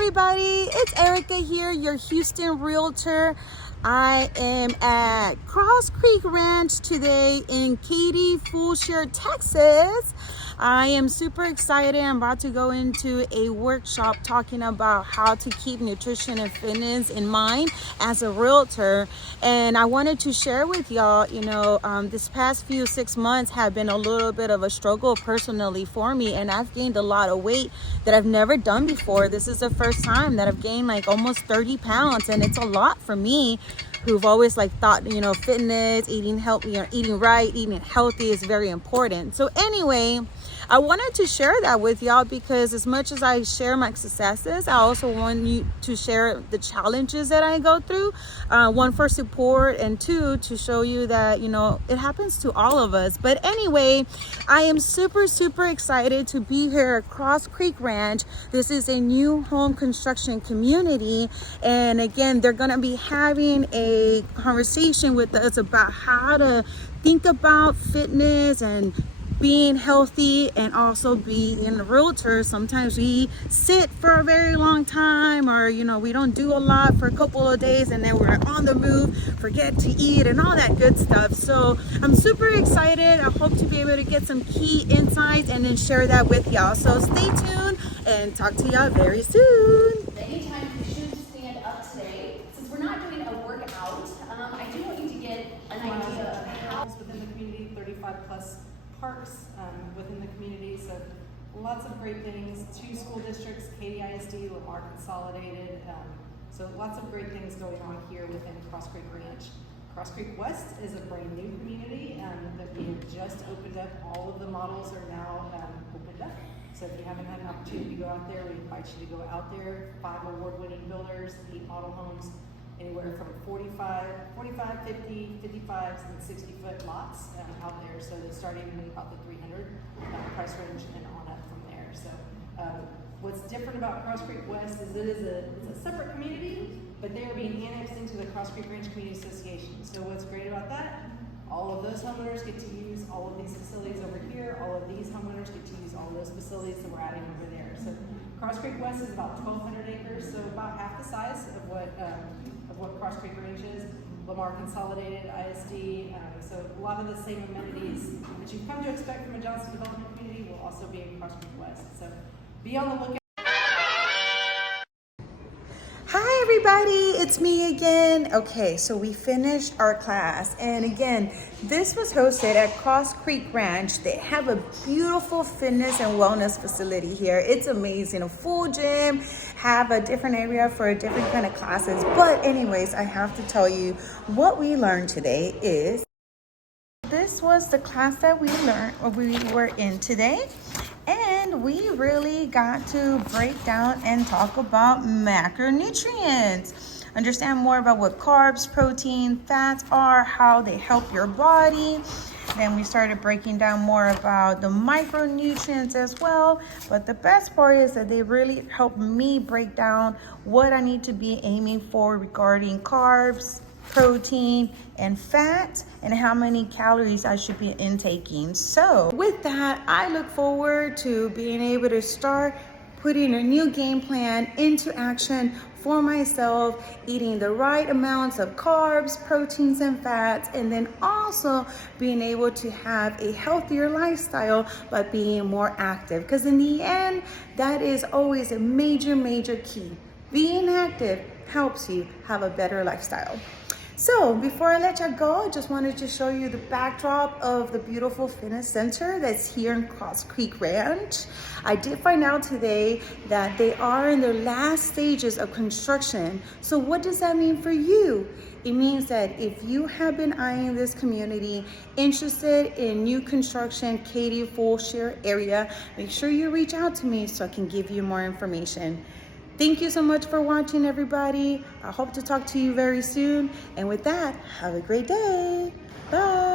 everybody, it's Erica here, your Houston Realtor. I am at Cross Creek Ranch today in Katy, Fulshire, Texas. I am super excited. I'm about to go into a workshop talking about how to keep nutrition and fitness in mind as a realtor. And I wanted to share with y'all, this past few 6 months have been a little bit of a struggle personally for me. And I've gained a lot of weight that I've never done before. This is the first time that I've gained like almost 30 pounds. And it's a lot for me, who've always thought, fitness, eating healthy, eating right, eating healthy is very important. So anyway, I wanted to share that with y'all because as much as I share my successes, I also want you to share the challenges that I go through. One, for support, and two, to show you that, it happens to all of us. But anyway, I am super excited to be here at Cross Creek Ranch. This is a new home construction community. And again, they're going to be having a conversation with us about how to think about fitness and being healthy, and also being a realtor. Sometimes we sit for a very long time, or we don't do a lot for a couple of days, and then we're on the move, forget to eat and all that good stuff. So I'm super excited. I hope to be able to get some key insights and then share that with y'all. So stay tuned and talk to y'all very soon. Anytime you should stand up today, since we're not doing a workout, I do want you to get an idea of how within the community, 35 plus parks within the community, so lots of great things. 2 school districts, Katy ISD, Lamar Consolidated, so lots of great things going on here within Cross Creek Ranch. Cross Creek West is a brand new community that we have just opened up. All of the models are now opened up, so if you haven't had an opportunity to go out there, we invite you to go out there. 5 award-winning builders, 8 model homes, anywhere from 45, 50, 55s, and 60-foot lots out there. So they're starting in about the 300 price range and on up from there. So what's different about Cross Creek West is it's a separate community, but they are being annexed into the Cross Creek Ranch Community Association. So what's great about that? All of those homeowners get to use all of these facilities over here. All of these homeowners get to use all of those facilities that we're adding over there. So Cross Creek West is about 1,200 acres, so about half the size of what Cross Creek Ranch is. Lamar Consolidated, ISD, so a lot of the same amenities that you've come to expect from a Johnson development community will also be in Cross Creek West. So be on the lookout. Hi everybody, it's me again. Okay, so we finished our class, and again, this was hosted at Cross Creek Ranch. They have a beautiful fitness and wellness facility here. It's amazing, a full gym, have a different area for a different kind of classes. But anyways, I have to tell you what we learned today is this was the class that we were in today. And we really got to break down and talk about macronutrients. Understand more about what carbs, protein, fats are, how they help your body. Then we started breaking down more about the micronutrients as well. But the best part is that they really helped me break down what I need to be aiming for regarding carbs, protein, and fat, and how many calories I should be intaking. So with that, I look forward to being able to start putting a new game plan into action for myself, eating the right amounts of carbs, proteins, and fats, and then also being able to have a healthier lifestyle by being more active. Because in the end, that is always a major key. Being active helps you have a better lifestyle. So before I let you go, I just wanted to show you the backdrop of the beautiful fitness center that's here in Cross Creek Ranch. I did find out today that they are in their last stages of construction. So what does that mean for you? It means that if you have been eyeing this community, interested in new construction, Katy, Fulshire area, make sure you reach out to me so I can give you more information. Thank you so much for watching, everybody. I hope to talk to you very soon. And with that, have a great day. Bye.